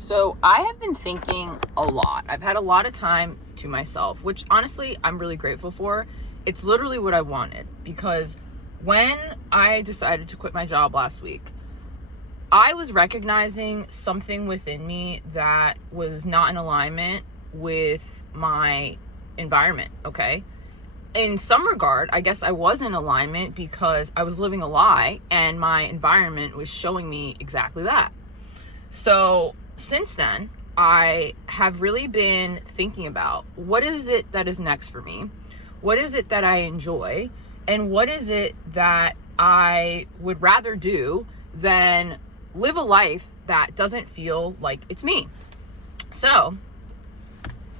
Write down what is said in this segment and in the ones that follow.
So I have been thinking a lot. I've had a lot of time to myself, which honestly I'm really grateful for. It's literally what I wanted, because when I decided to quit my job last week, I was recognizing something within me that was not in alignment with my environment, okay? In some regard, I guess I was in alignment because I was living a lie and my environment was showing me exactly that. So since then, I have really been thinking about what is it that is next for me? What is it that I enjoy? And what is it that I would rather do than live a life that doesn't feel like it's me? So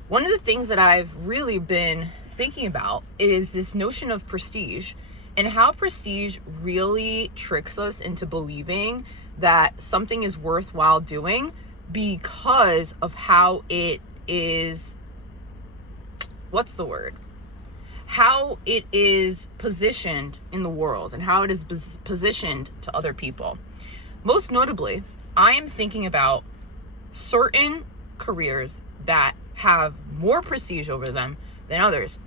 one of the things that I've really been thinking about is this notion of prestige, and how prestige really tricks us into believing that something is worthwhile doing because of how it is, how it is positioned in the world and how it is positioned to other people. Most notably, I am thinking about certain careers that have more prestige over them than others.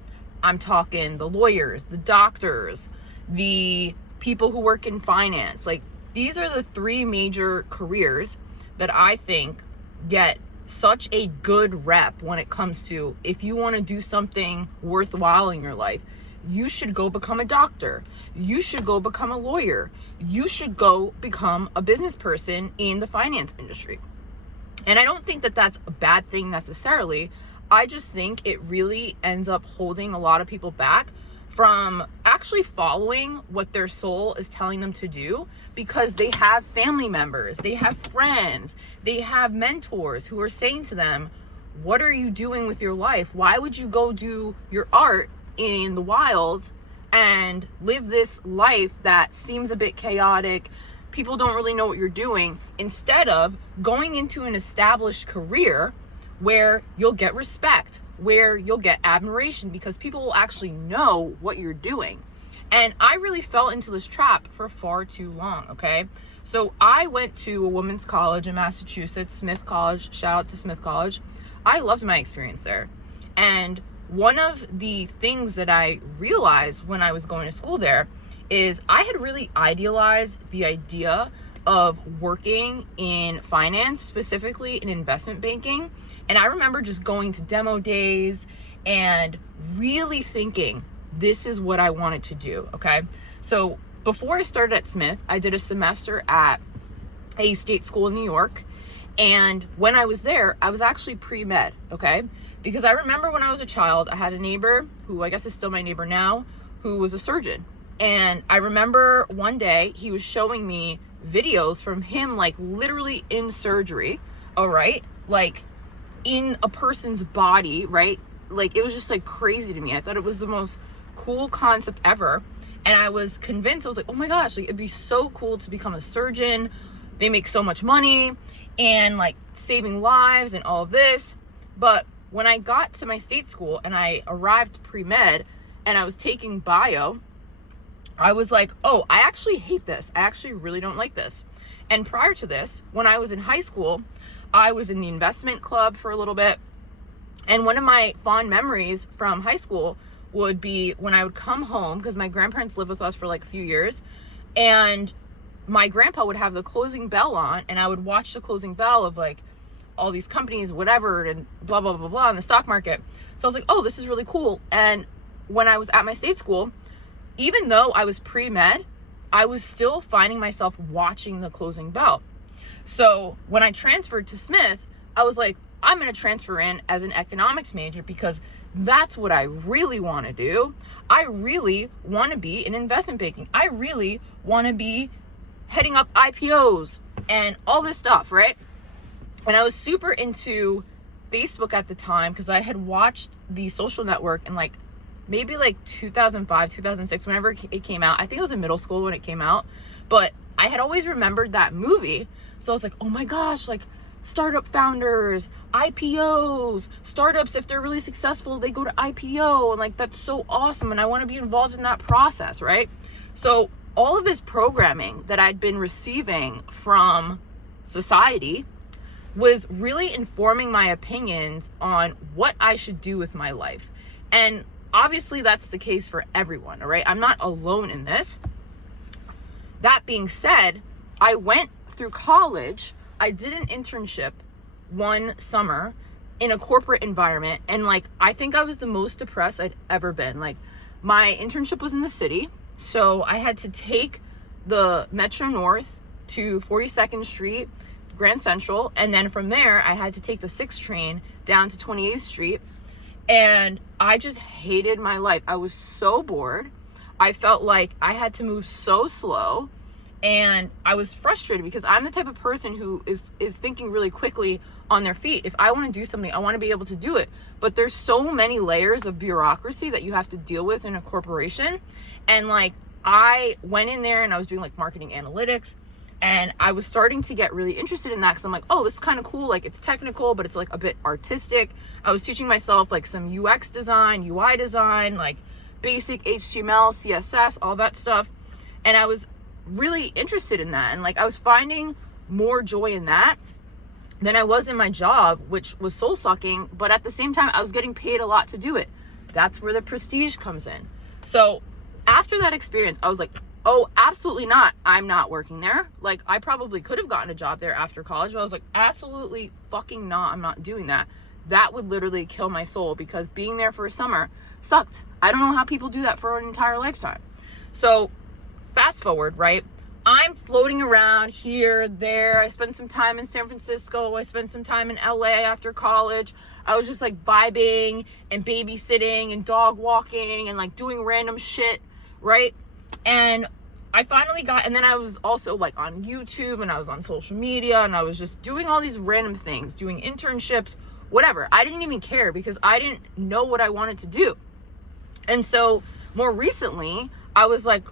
I'm talking the lawyers, the doctors, the people who work in finance. Like, these are the three major careers that I think get such a good rep when it comes to, if you want to do something worthwhile in your life, you should go become a doctor. You should go become a lawyer. You should go become a business person in the finance industry. And I don't think that that's a bad thing necessarily. I just think it really ends up holding a lot of people back from actually following what their soul is telling them to do, because they have family members, they have friends, they have mentors who are saying to them, what are you doing with your life? Why would you go do your art in the wild and live this life that seems a bit chaotic? People don't really know what you're doing, instead of going into an established career where you'll get respect, where you'll get admiration, because people will actually know what you're doing. And I really fell into this trap for far too long, okay? So I went to a women's college in Massachusetts, Smith College. Shout out to Smith College. I loved my experience there. And one of the things that I realized when I was going to school there is I had really idealized the idea of working in finance, specifically in investment banking. And I remember just going to demo days and really thinking, this is what I wanted to do, okay? So before I started at Smith, I did a semester at a state school in New York. And when I was there, I was actually pre-med, okay? Because I remember when I was a child, I had a neighbor who I guess is still my neighbor now, who was a surgeon. And I remember one day he was showing me videos from him, like literally in surgery, all right? Like in a person's body, right? Like, it was just like crazy to me. I thought it was the most cool concept ever. And I was convinced, I was like, oh my gosh, like it'd be so cool to become a surgeon. They make so much money and like saving lives and all of this. But when I got to my state school and I arrived pre-med and I was taking bio, I was like, oh, I actually hate this. I actually really don't like this. And prior to this, when I was in high school, I was in the investment club for a little bit. And one of my fond memories from high school would be when I would come home, because my grandparents lived with us for like a few years, and my grandpa would have the closing bell on, and I would watch the closing bell of like all these companies, whatever, and blah, blah, blah, blah, in the stock market. So I was like, oh, this is really cool. And when I was at my state school, even though I was pre-med, I was still finding myself watching the closing bell. So when I transferred to Smith, I was like, I'm going to transfer in as an economics major because that's what I really want to do. I really want to be in investment banking. I really want to be heading up IPOs and all this stuff, right? And I was super into Facebook at the time because I had watched The Social Network in like maybe like 2005, 2006, whenever it came out. I think it was in middle school when it came out, but I had always remembered that movie. So I was like, oh my gosh, like startup founders, IPOs, startups, if they're really successful, they go to IPO, and like, that's so awesome. And I want to be involved in that process, right? So all of this programming that I'd been receiving from society was really informing my opinions on what I should do with my life. And obviously that's the case for everyone, all right? I'm not alone in this. That being said, I went through college. I did an internship one summer in a corporate environment, and like I think I was the most depressed I'd ever been. Like, my internship was in the city, so I had to take the Metro North to 42nd Street, Grand Central, and then from there I had to take the 6th train down to 28th Street, and I just hated my life. I was so bored. I felt like I had to move so slow, and I was frustrated because I'm the type of person who is thinking really quickly on their feet. If I want to do something, I want to be able to do it. But there's so many layers of bureaucracy that you have to deal with in a corporation. And like, I went in there and I was doing like marketing analytics, and I was starting to get really interested in that because I'm like, oh, this is kind of cool. Like, it's technical, but it's like a bit artistic. I was teaching myself like some UX design, UI design, like basic HTML, CSS, all that stuff. And I was really interested in that. And like, I was finding more joy in that than I was in my job, which was soul sucking. But at the same time, I was getting paid a lot to do it. That's where the prestige comes in. So after that experience, I was like, oh, absolutely not. I'm not working there. Like, I probably could have gotten a job there after college, but I was like, absolutely fucking not. I'm not doing that. That would literally kill my soul, because being there for a summer sucked. I don't know how people do that for an entire lifetime. So fast forward, right? I'm floating around here, there. I spent some time in San Francisco. I spent some time in LA after college. I was just like vibing and babysitting and dog walking and like doing random shit, right? And I finally got, and then I was also like on YouTube, and I was on social media, and I was just doing all these random things, doing internships, whatever. I didn't even care because I didn't know what I wanted to do. And so more recently, I was like,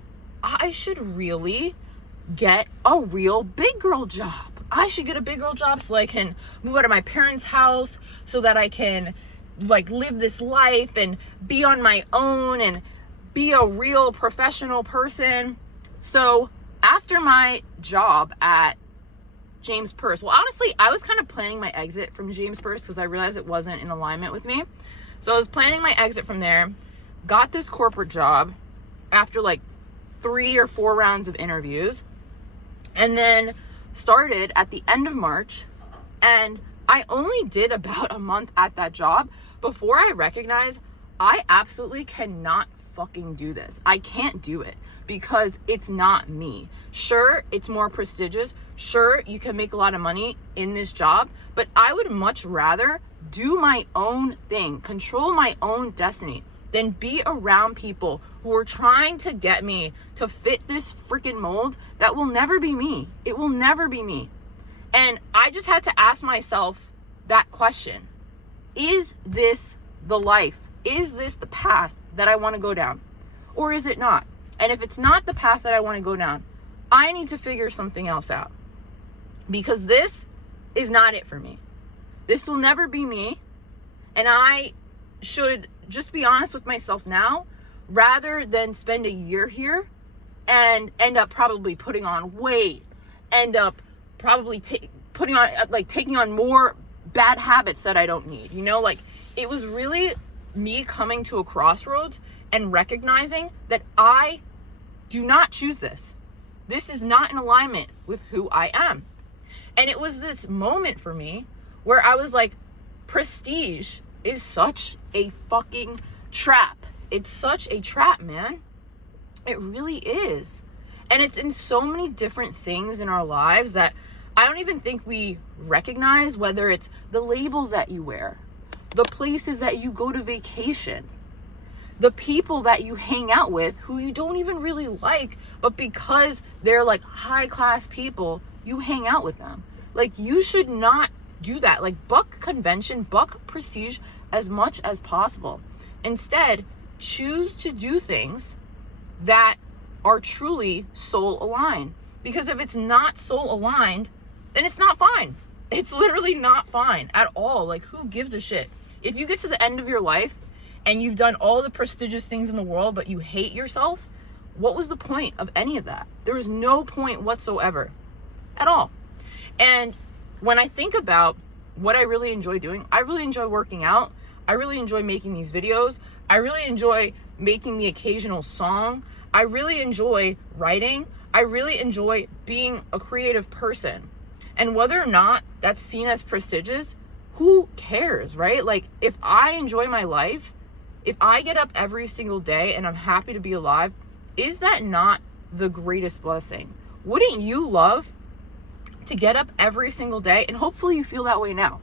I should really get a real big girl job. I should get a big girl job so I can move out of my parents' house, so that I can like live this life and be on my own and be a real professional person. So after my job at James Perse, well, honestly, I was kind of planning my exit from James Perse because I realized it wasn't in alignment with me. So I was planning my exit from there, got this corporate job after like 3 or 4 rounds of interviews, and then started at the end of March. And I only did about a month at that job before I recognized I absolutely cannot fucking do this. I can't do it because it's not me. Sure, it's more prestigious. Sure, you can make a lot of money in this job, but I would much rather do my own thing, control my own destiny, than be around people who are trying to get me to fit this freaking mold that will never be me. It will never be me. And I just had to ask myself that question. Is this the life? Is this the path that I want to go down? Or is it not? And if it's not the path that I want to go down, I need to figure something else out. Because this is not it for me. This will never be me. And I should just be honest with myself now, rather than spend a year here and end up probably putting on weight, end up probably taking on more bad habits that I don't need. You know, like, it was really me coming to a crossroads and recognizing that I do not choose this. This is not in alignment with who I am. And it was this moment for me where I was like, prestige is such a fucking trap. It's such a trap, man. It really is. And it's in so many different things in our lives that I don't even think we recognize, whether it's the labels that you wear, the places that you go to vacation, the people that you hang out with who you don't even really like, but because they're like high class people, you hang out with them. Like, you should not do that. Like, buck convention, buck prestige as much as possible. Instead, choose to do things that are truly soul aligned. Because if it's not soul aligned, then it's not fine. It's literally not fine at all. Like, who gives a shit? If you get to the end of your life and you've done all the prestigious things in the world, but you hate yourself, what was the point of any of that? There was no point whatsoever at all. And when I think about what I really enjoy doing, I really enjoy working out. I really enjoy making these videos. I really enjoy making the occasional song. I really enjoy writing. I really enjoy being a creative person. And whether or not that's seen as prestigious, who cares, right? Like, if I enjoy my life, if I get up every single day and I'm happy to be alive, is that not the greatest blessing? Wouldn't you love to get up every single day, and hopefully you feel that way now,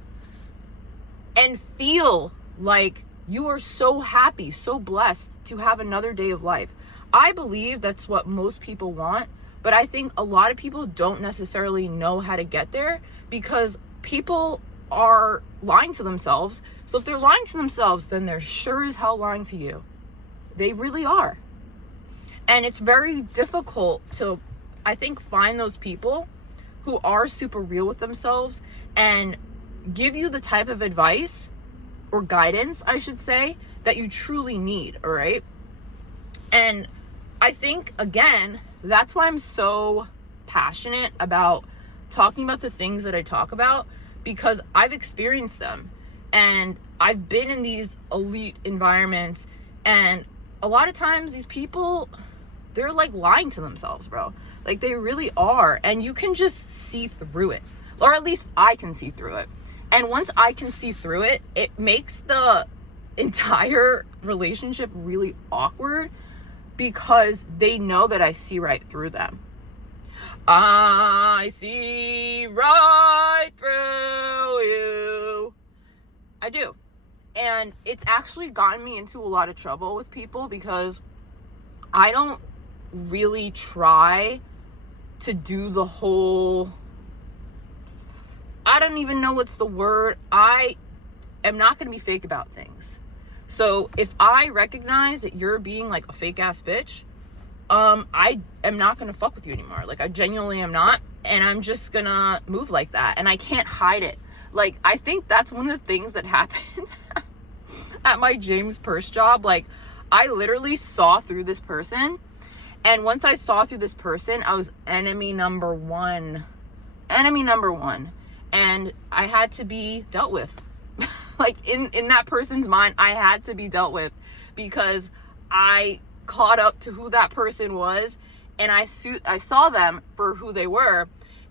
and feel like you are so happy, so blessed to have another day of life? I believe that's what most people want, but I think a lot of people don't necessarily know how to get there because people are lying to themselves. So if they're lying to themselves, then they're sure as hell lying to you. They really are. And it's very difficult to, I think, find those people who are super real with themselves and give you the type of advice or guidance, I should say, that you truly need, all right? And I think, again, that's why I'm so passionate about talking about the things that I talk about, because I've experienced them and I've been in these elite environments, and a lot of times these people, they're like lying to themselves, bro. Like, they really are. And you can just see through it, or at least I can see through it. And once I can see through it, it makes the entire relationship really awkward because they know that I see right through them. I see right through you. I do. And it's actually gotten me into a lot of trouble with people because I don't really try to do the whole, I don't even know what's the word. I am not going to be fake about things. So if I recognize that you're being like a fake ass bitch, I am not going to fuck with you anymore. Like, I genuinely am not. And I'm just going to move like that. And I can't hide it. Like, I think that's one of the things that happened at my James Purse job. Like, I literally saw through this person. And once I saw through this person, I was enemy number one. Enemy number one. And I had to be dealt with. Like, in that person's mind, I had to be dealt with because I caught up to who that person was, and I saw them for who they were,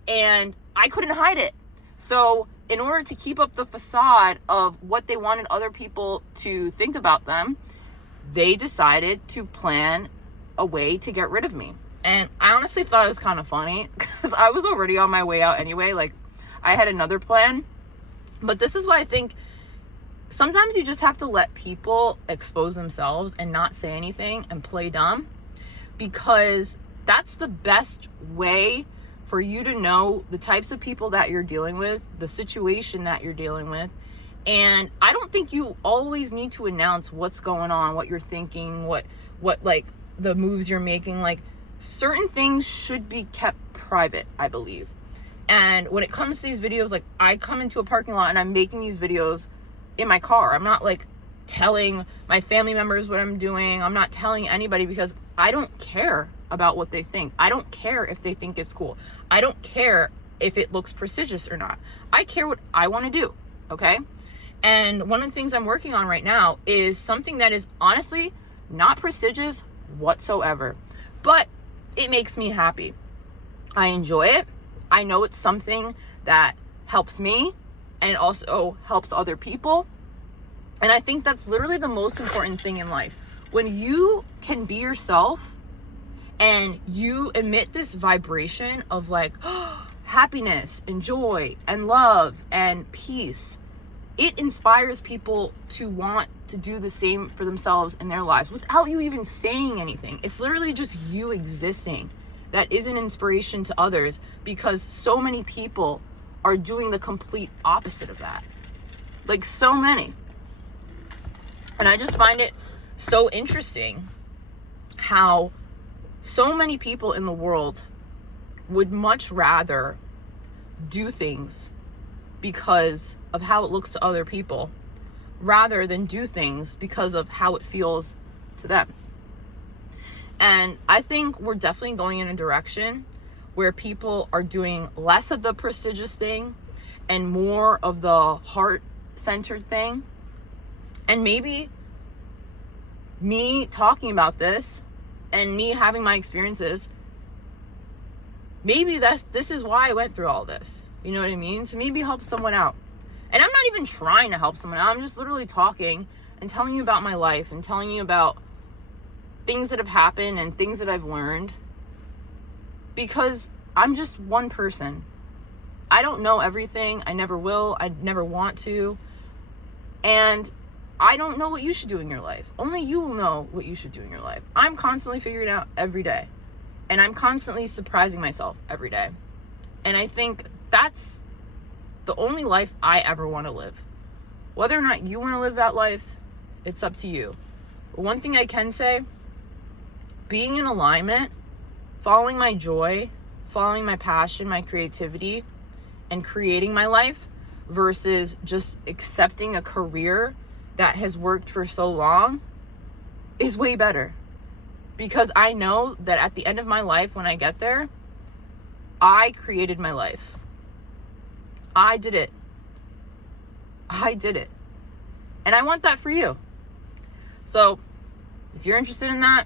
and I couldn't hide it. So in order to keep up the facade of what they wanted other people to think about them, they decided to plan a way to get rid of me. And I honestly thought it was kind of funny because I was already on my way out anyway. Like, I had another plan. But this is why I think sometimes you just have to let people expose themselves and not say anything and play dumb, because that's the best way for you to know the types of people that you're dealing with, the situation that you're dealing with. And I don't think you always need to announce what's going on, what you're thinking, what like the moves you're making. Like, certain things should be kept private, I believe. And when it comes to these videos, like, I come into a parking lot and I'm making these videos in my car. I'm not like telling my family members what I'm doing. I'm not telling anybody because I don't care about what they think. I don't care if they think it's cool. I don't care if it looks prestigious or not. I care what I want to do, okay? And one of the things I'm working on right now is something that is honestly not prestigious whatsoever, but it makes me happy. I enjoy it. I know it's something that helps me and also helps other people. And I think that's literally the most important thing in life. When you can be yourself and you emit this vibration of like happiness and joy and love and peace, it inspires people to want to do the same for themselves in their lives without you even saying anything. It's literally just you existing that is an inspiration to others, because so many people are doing the complete opposite of that. Like, so many. And I just find it so interesting how so many people in the world would much rather do things because of how it looks to other people rather than do things because of how it feels to them. And I think we're definitely going in a direction where people are doing less of the prestigious thing and more of the heart-centered thing. And maybe me talking about this and me having my experiences, maybe this is why I went through all this. You know what I mean? So maybe help someone out. And I'm not even trying to help someone out. I'm just literally talking and telling you about my life and telling you about things that have happened and things that I've learned, because I'm just one person. I don't know everything. I never will. I never want to. And I don't know what you should do in your life. Only you will know what you should do in your life. I'm constantly figuring it out every day. And I'm constantly surprising myself every day. And I think that's the only life I ever want to live. Whether or not you want to live that life, it's up to you. But one thing I can say, being in alignment, following my joy, following my passion, my creativity, and creating my life versus just accepting a career that has worked for so long is way better. Because I know that at the end of my life, when I get there, I created my life. I did it. And I want that for you. So if you're interested in that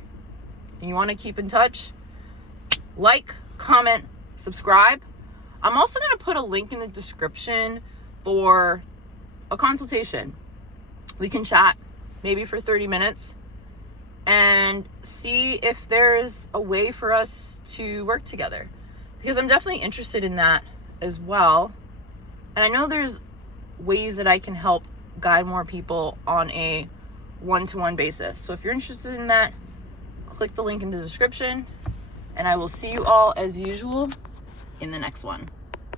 and you want to keep in touch, like, comment, subscribe. I'm also going to put a link in the description for a consultation. We can chat maybe for 30 minutes and see if there's a way for us to work together, because I'm definitely interested in that as well. And I know there's ways that I can help guide more people on a one-to-one basis. So if you're interested in that, click the link in the description, and I will see you all as usual in the next one.